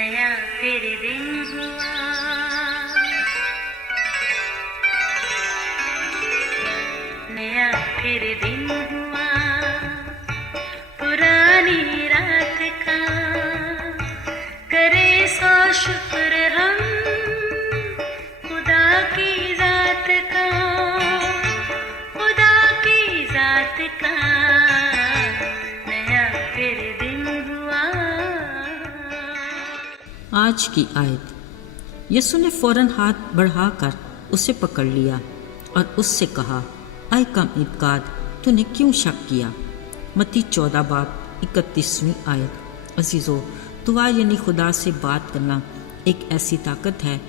नया फिर दिन हुआ, नया फिर दिन हुआ, पुरानी रात का करे सो शुक्र हम खुदा की जात का, खुदा की जात का नया फिर दिन हुआ। आज की आयत। यीशु ने फौरन हाथ बढ़ाकर उसे पकड़ लिया और उससे कहा, ऐ कम इत्काद, तूने क्यों शक किया। मत्ती 14 बाब 31वीं आयत। अजीज़ों, दुआ यानी खुदा से बात करना एक ऐसी ताकत है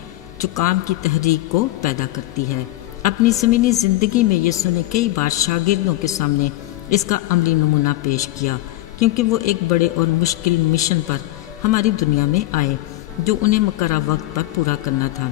जो काम की तहरीक को पैदा करती है। अपनी ज़मीनी ज़िंदगी में यीशु ने कई बार शागिर्दों के सामने इसका अमली नमूना पेश किया, क्योंकि वो एक बड़े और मुश्किल मिशन पर हमारी दुनिया में आए जो उन्हें मुकर्रर वक्त पर पूरा करना था।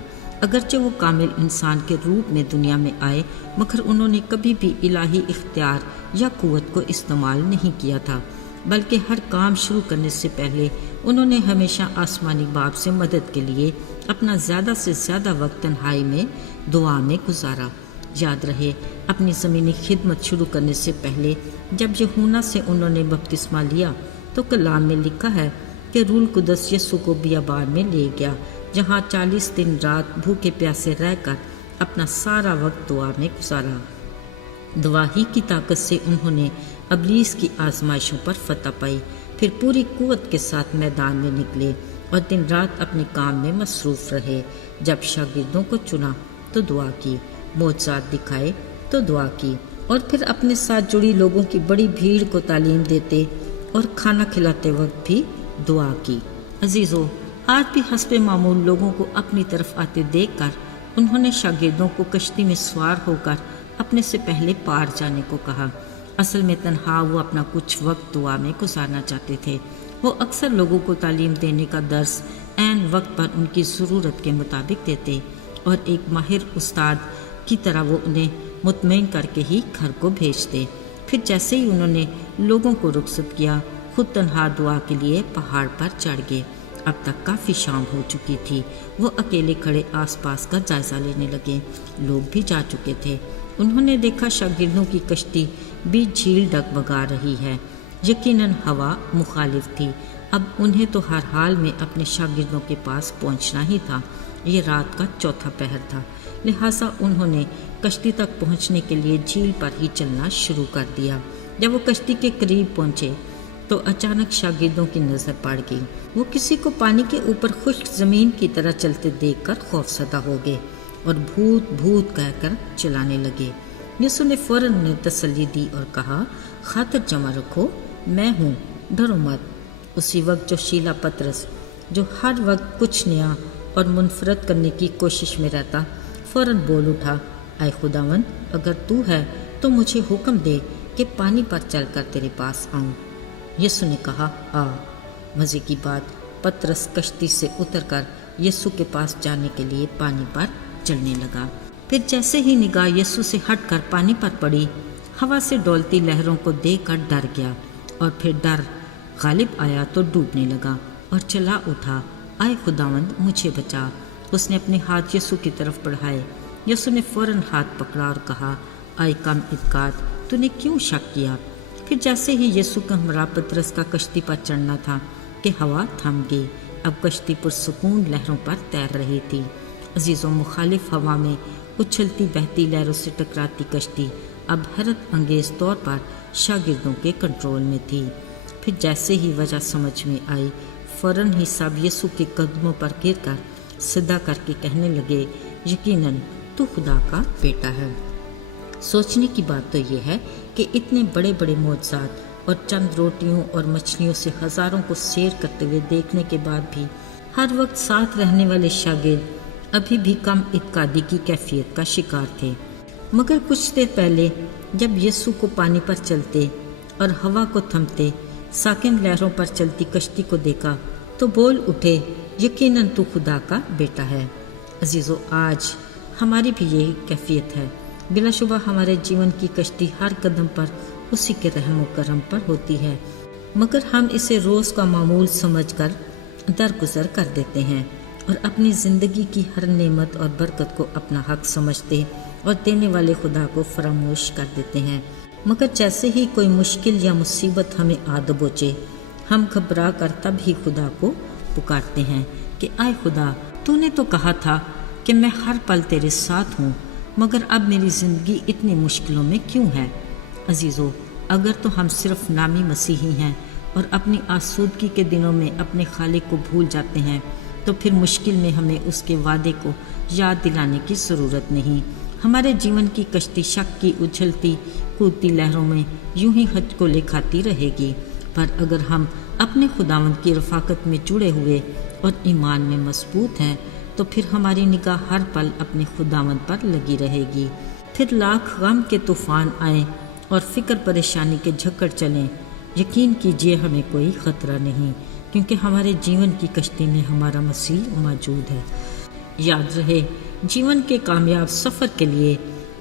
अगरचे वो कामिल इंसान के रूप में दुनिया में आए, मगर उन्होंने कभी भी इलाही इख्तियार या कुव्वत को इस्तेमाल नहीं किया था, बल्कि हर काम शुरू करने से पहले उन्होंने हमेशा आसमानी बाप से मदद के लिए अपना ज़्यादा से ज़्यादा वक्त तन्हाई में दुआ में गुजारा। याद रहे, अपनी ज़मीनी खिदमत शुरू करने से पहले जब यूहन्ना से उन्होंने बपतिस्मा लिया तो कलाम में लिखा है कि रूह कुदस यीशु को बियाबान में ले गया, जहाँ 40 दिन रात भूखे प्यासे रहकर अपना सारा वक्त दुआ में गुजारा। दुआ ही की ताकत से उन्होंने अबलीस की आजमाइशों पर फतह पाई, फिर पूरी कुव्वत के साथ मैदान में निकले और दिन रात अपने काम में मसरूफ़ रहे। जब शागिर्दों को चुना तो दुआ की, मोज़ात दिखाए तो दुआ की, और फिर अपने साथ जुड़ी लोगों की बड़ी भीड़ को तालीम देते और खाना खिलाते वक्त भी दुआ की। अजीज़ों, आज भी हस्बे मामूल लोगों को अपनी तरफ आते देखकर उन्होंने शागिर्दों को कश्ती में सवार होकर अपने से पहले पार जाने को कहा। असल में तन्हा वो अपना कुछ वक्त दुआ में गुजारना चाहते थे। वो अक्सर लोगों को तालीम देने का दर्स ऐन वक्त पर उनकी ज़रूरत के मुताबिक देते और एक माहिर उस्ताद की तरह वो उन्हें मुतमईन करके ही घर को भेजते। फिर जैसे ही उन्होंने लोगों को रुखसत किया, खुद तन्हा दुआ के लिए पहाड़ पर चढ़ गए। अब तक काफ़ी शाम हो चुकी थी। वो अकेले खड़े आसपास का जायज़ा लेने लगे। लोग भी जा चुके थे। उन्होंने देखा शागिर्दों की कश्ती बीच झील डगमगा रही है। यकीनन हवा मुखालिफ थी। अब उन्हें तो हर हाल में अपने शागिर्दों के पास पहुंचना ही था। ये रात का चौथा पहर था, लिहाजा उन्होंने कश्ती तक पहुंचने के लिए झील पर ही चलना शुरू कर दिया। जब वो कश्ती के करीब पहुंचे तो अचानक शागिर्दों की नज़र पड़ गई। वो किसी को पानी के ऊपर खुश्क ज़मीन की तरह चलते देखकर खौफसदा हो गए और भूत भूत कहकर चिल्लाने लगे। यीशु ने फ़ौरन उन्हें तसल्ली दी और कहा, खातिर जमा रखो, मैं हूँ, डरो मत। उसी वक्त जो शीला पतरस, जो हर वक्त कुछ नया और मुनफरद करने की कोशिश में रहता, फ़ौरन बोल उठा, ऐ खुदावन, अगर तू है तो मुझे हुक्म दे कि पानी पर चलकर तेरे पास आऊँ। यीशु ने कहा, आ। मज़े की बात, पतरस कश्ती से उतरकर यीशु के पास जाने के लिए पानी पर चलने लगा। फिर जैसे ही निगाह यीशु से हटकर पानी पर पड़ी, हवा से डोलती लहरों को देखकर डर गया और फिर डर गालिब आया तो डूबने लगा और चला उठा, आए खुदावंद, मुझे बचा। उसने अपने हाथ यीशु की तरफ बढ़ाए। यीशु ने फ़ौरन हाथ पकड़ा और कहा, आए कम इत्काद, तूने क्यों शक किया। फिर जैसे ही यीशु का हमरा पतरस का कश्ती पर चढ़ना था कि हवा थम गई। अब कश्ती पुरसुकून लहरों पर तैर रही थी। अजीज़ों, मुखालिफ हवा में उछलती बहती लहरों से टकराती कश्ती अब हैरत अंगेज़ तौर पर शागिर्दों के कंट्रोल में थी। फिर जैसे ही वजह समझ में आई, फ़ौरन ही सब यीशु के कदमों पर गिरकर सिदा करके कहने लगे, यकीनन तू खुदा का बेटा है। सोचने की बात तो ये है कि इतने बड़े बड़े मोज़ात और चंद रोटियों और मछलियों से हज़ारों को सैर करते हुए देखने के बाद भी हर वक्त साथ रहने वाले शागिर्द अभी भी कम इत्कादी की कैफियत का शिकार थे। मगर कुछ देर पहले जब यीशु को पानी पर चलते और हवा को थमते साकिन लहरों पर चलती कश्ती को देखा तो बोल उठे, यकीनन तू खुदा का बेटा है। अजीज़ों, आज हमारी भी यही कैफियत है। बिलाशुबा हमारे जीवन की कश्ती हर कदम पर उसी के रहम व करम पर होती है, मगर हम इसे रोज़ का मामूल समझकर درگزر کر دیتے ہیں اور اپنی زندگی کی ہر نعمت اور برکت کو اپنا حق سمجھتے اور دینے والے خدا کو فراموش کر دیتے ہیں۔ مگر جیسے ہی کوئی مشکل یا مصیبت ہمیں آ دبوچے، ہم گھبرا کر تب ہی خدا کو پکارتے ہیں کہ آئے خدا، تو نے تو کہا تھا کہ میں ہر پل تیرے ساتھ ہوں، مگر اب میری زندگی اتنی مشکلوں میں کیوں ہے؟ عزیزو، اگر تو ہم صرف نامی مسیحی ہیں اور اپنی آسودگی کے دنوں میں اپنے خالق کو بھول جاتے ہیں، تو پھر مشکل میں ہمیں اس کے وعدے کو یاد دلانے کی ضرورت نہیں۔ ہمارے جیون کی کشتی شک کی اچھلتی کودتی لہروں میں یوں ہی خود کو لے کھاتی رہے گی، پر اگر ہم اپنے خداوند کی رفاقت میں جڑے ہوئے اور ایمان میں مضبوط ہیں تو پھر ہماری نگاہ ہر پل اپنے خداوند پر لگی رہے گی۔ پھر لاکھ غم کے طوفان آئیں اور فکر پریشانی کے جھکڑ چلیں، یقین کیجئے ہمیں کوئی خطرہ نہیں، کیونکہ ہمارے جیون کی کشتی میں ہمارا مسیح موجود ہے۔ یاد رہے، جیون کے کامیاب سفر کے لیے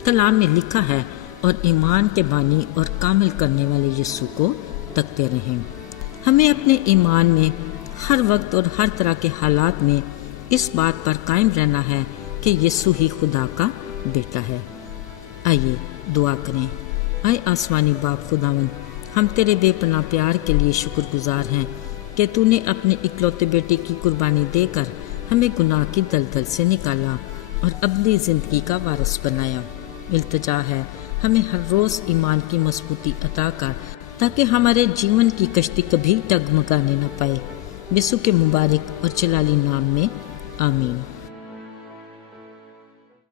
کلام میں لکھا ہے، اور ایمان کے بانی اور کامل کرنے والے یسوع کو تکتے رہیں۔ ہمیں اپنے ایمان میں ہر وقت اور ہر طرح کے حالات میں اس بات پر قائم رہنا ہے کہ یسوع ہی خدا کا بیٹا ہے۔ آئیے دعا کریں۔ اے آسمانی باپ خداوند، ہم تیرے بے پناہ پیار کے لیے شکر گزار ہیں کہ تو نے اپنے اکلوتے بیٹے کی قربانی دے کر ہمیں گناہ کی دلدل سے نکالا اور ابدی زندگی کا وارث بنایا۔ التجا ہے، ہمیں ہر روز ایمان کی مضبوطی عطا کر تاکہ ہمارے جیون کی کشتی کبھی ڈگمگانے نہ پائے۔ یسوع کے مبارک اور جلالی نام میں آمین۔